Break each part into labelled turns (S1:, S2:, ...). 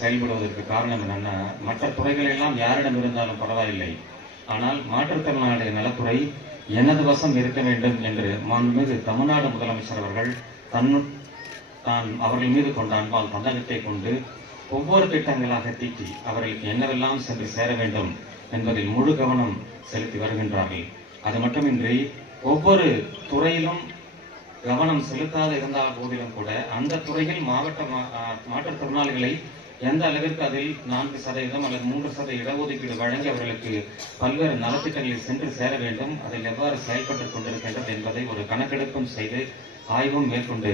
S1: செயல்படுவதற்கு காரணம் என்னன்னா மற்ற துறைகள் எல்லாம் யாரிடம் இருந்தாலும் பரவாயில்லை. ஆனால் மாற்றுத்திறனாளி நலத்துறை எனது வசம் இருக்க வேண்டும் என்று மாண்புமிகு தமிழ்நாடு முதலமைச்சர் அவர்கள் தன் தான் அவர்கள் மீது கொண்ட அன்பால் தன்னகத்தை கொண்டு ஒவ்வொரு திட்டங்களாக தீட்டி அவர்களுக்கு என்னவெல்லாம் சென்று சேர வேண்டும் என்பதில் முழு கவனம் செலுத்தி வருகின்றார்கள். அது மட்டுமின்றி ஒவ்வொரு துறையிலும் கவனம் செலுத்தாது இருந்தால் போதிலும் கூட அந்த துறையில் மாவட்ட மா- மாற்றுத்திறனாளிகளை எந்த அளவிற்கு அதில் நான்கு சதவீதம் அல்லது மூன்று சதவீத இடஒதுக்கீடு வழங்கி அவர்களுக்கு பல்வேறு நலத்திட்டங்களில் சென்று சேர வேண்டும் அதில் எவ்வாறு செயல்பட்டுக் கொண்டிருக்கின்றது என்பதை ஒரு கணக்கெடுப்பும் செய்து ஆய்வும் மேற்கொண்டு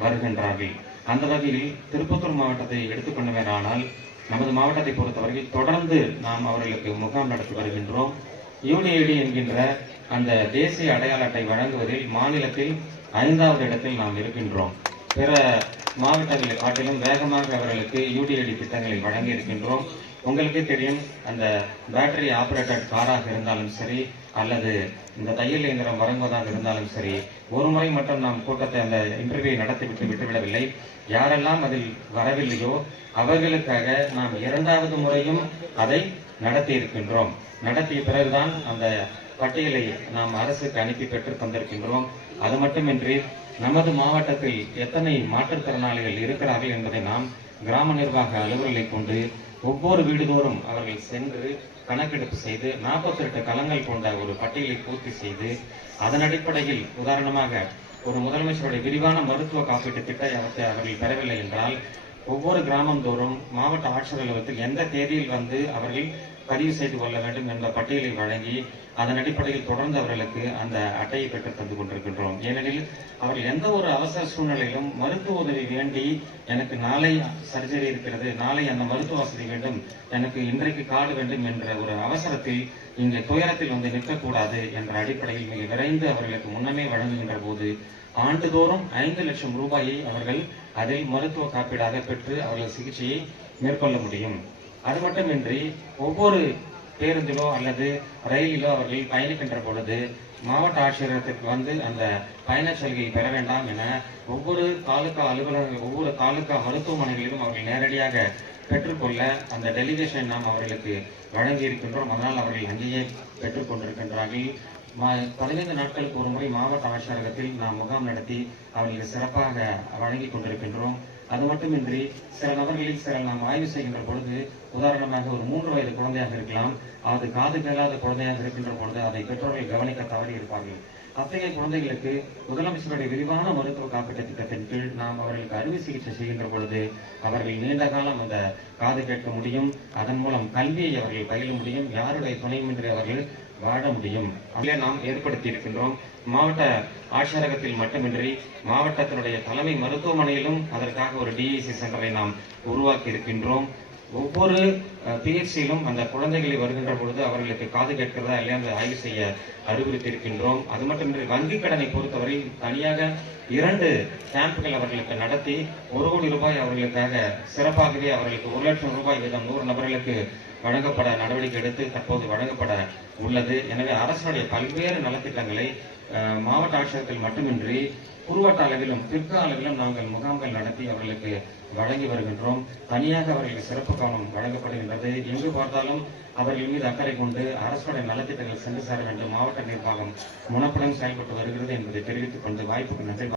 S1: வருகின்றார்கள். அந்த வகையில் திருப்பத்தூர் மாவட்டத்தை எடுத்துக்கொண்டவேனால் நமது மாவட்டத்தை பொறுத்தவரையில் தொடர்ந்து நாம் அவர்களுக்கு முகாம் நடத்தி வருகின்றோம். யூனிஐடி என்கின்ற அந்த தேசிய அடையாள அட்டை வழங்குவதில் மாநிலத்தில் ஐந்தாவது இடத்தில் நாம் இருக்கின்றோம். பிற மாவட்டங்களை காட்டிலும் வேகமாக அவர்களுக்கு யூடிஐடி திட்டங்களை வழங்கி இருக்கின்றோம். உங்களுக்கே தெரியும் அந்த பேட்டரி ஆப்ரேட்டட் காராக இருந்தாலும் சரி அல்லது இந்த தையல் இயந்திரம் வழங்குவதாக இருந்தாலும் சரி ஒரு முறை மட்டும் நாம் கூட்டத்தை அந்த இன்டர்வியூ நடத்திவிட்டு விட்டுவிடவில்லை. யாரெல்லாம் அதில் வரவில்லையோ அவர்களுக்காக நாம் இரண்டாவது முறையும் அதை நடத்தி இருக்கின்றோம் நடத்திய பிறகுதான் அந்த பட்டியலை நாம் அரசுக்கு அனுப்பி பெற்று தந்திருக்கின்றோம் அது மட்டுமின்றி நமது மாவட்டத்தில் எத்தனை மாற்றுத்திறனாளிகள் இருக்கிறார்கள் என்பதை நாம் கிராம நிர்வாக அலுவலர்களை கொண்டு ஒவ்வொரு வீடுதோறும் அவர்கள் சென்று கணக்கெடுப்பு செய்து 48 களங்கள் கொண்ட ஒரு பட்டியலை பூர்த்தி செய்து அதன் அடிப்படையில் உதாரணமாக ஒரு முதலமைச்சருடைய விரிவான மருத்துவ காப்பீட்டு திட்டத்தை அவர்கள் பெறவில்லை என்றால் ஒவ்வொரு கிராமம் தோறும் மாவட்ட ஆட்சியர் அலுவலகத்தில் எந்த தேதியில் வந்து அவர்கள் பதிவு செய்து கொள்ள வேண்டும் என்ற பட்டியலை வழங்கி அதன் அடிப்படையில் தொடர்ந்து அவர்களுக்கு அந்த அட்டையை பெற்று தந்து கொண்டிருக்கின்றோம். ஏனெனில் அவர்கள் எந்த ஒரு அவசர சூழ்நிலையிலும் மருத்துவ உதவி வேண்டி எனக்கு நாளை சர்ஜரி இருக்கிறது நாளை அந்த மருத்துவ வசதி வேண்டும் எனக்கு இன்றைக்கு காடு வேண்டும் என்ற ஒரு அவசரத்தில் இங்கே துயரத்தில் வந்து நிற்கக்கூடாது என்ற அடிப்படையில் மிக விரைந்து அவர்களுக்கு முன்னமே வழங்குகின்ற போது ஆண்டுதோறும் ஐந்து லட்சம் ரூபாயை அவர்கள் அதில் மருத்துவ காப்பீடாக பெற்று அவர்கள் சிகிச்சையை மேற்கொள்ள முடியும். அது மட்டுமின்றி ஒவ்வொரு பேருந்திலோ அல்லது ரயிலிலோ அவர்கள் பயணிக்கின்ற பொழுது மாவட்ட ஆட்சியரகத்திற்கு வந்து அந்த பயணச் சலுகை பெற வேண்டாம் என ஒவ்வொரு தாலுகா அலுவலக ஒவ்வொரு தாலுகா மருத்துவமனைகளிலும் அவர்கள் நேரடியாக பெற்றுக்கொள்ள அந்த டெலிகேஷன் நாம் அவர்களுக்கு வழங்கி இருக்கின்றோம் அதனால் அவர்கள் அங்கேயே பெற்றுக்கொண்டிருக்கின்றார்கள். பதினைந்து நாட்களுக்கு ஒரு முறை மாவட்ட ஆட்சியரகத்தில் நாம் முகாம் நடத்தி அவர்களுக்கு சிறப்பாக வழங்கி கொண்டிருக்கின்றோம். அது மட்டுமின்றி சில நபர்களில் சில நாம் ஆய்வு செய்கின்ற பொழுது உதாரணமாக ஒரு மூன்று வயது குழந்தையாக இருக்கலாம் அது காது கேளாத குழந்தையாக இருக்கின்ற பொழுது அதை பெற்றோர்கள் கவனிக்க தவறி இருப்பார்கள் அத்தகைய குழந்தைகளுக்கு முதலமைச்சருடைய விரிவான மருத்துவ காப்பீட்டு திட்டத்தின் கீழ் நாம் அவர்களுக்கு அறுவை சிகிச்சை செய்கின்ற பொழுது அவர்கள் நீண்ட காலம் அந்த காது கேட்க முடியும். அதன் மூலம் கல்வியை அவர்கள் பயில முடியும். யாருடைய துணையுமின்றி அவர்கள் வாழ முடியும். அதில் நாம் ஏற்படுத்தி இருக்கின்றோம் மாவட்ட ஆட்சியரகத்தில் மட்டுமின்றி மாவட்டத்தினுடைய தலைமை மருத்துவமனையிலும் அதற்காக ஒரு டிஐசி சென்டரை நாம் உருவாக்கி இருக்கின்றோம் ஒவ்வொரு பிஹெச்சியிலும் அந்த குழந்தைகளை வருகின்ற பொழுது அவர்களுக்கு காது கேட்கிறதா இல்லையா அந்த ஆய்வு செய்ய அறிவுறுத்தியிருக்கின்றோம். அது மட்டுமின்றி வங்கி கடனை பொறுத்தவரை தனியாக இரண்டு கேம்புகள் அவர்களுக்கு நடத்தி ஒரு கோடி ரூபாய் அவர்களுக்காக சிறப்பாகவே அவர்களுக்கு ஒரு லட்சம் ரூபாய் வீதம் நூறு நபர்களுக்கு வழங்கப்பட நடவடிக்கை எடுத்து தற்போது வழங்கப்பட உள்ளது. எனவே அரசுடைய பல்வேறு நலத்திட்டங்களை மாவட்ட ஆட்சியர்கள் மட்டுமின்றி குறுவட்ட அளவிலும் பிற்க அளவிலும் நாங்கள் முகாம்கள் நடத்தி அவர்களுக்கு வழங்கி வருகின்றோம். தனியாக அவர்களுக்கு சிறப்பு கவனம் வழங்கப்படுகின்றது. எங்கு பார்த்தாலும் அவர்கள் மீது அக்கறை கொண்டு அரசுடைய நலத்திட்டங்கள் சென்று சேர வேண்டும். மாவட்ட நிர்வாகம் முனப்புடன் செயல்பட்டு வருகிறது என்பதை தெரிவித்துக் கொண்டு வாய்ப்புக்கு நன்றி.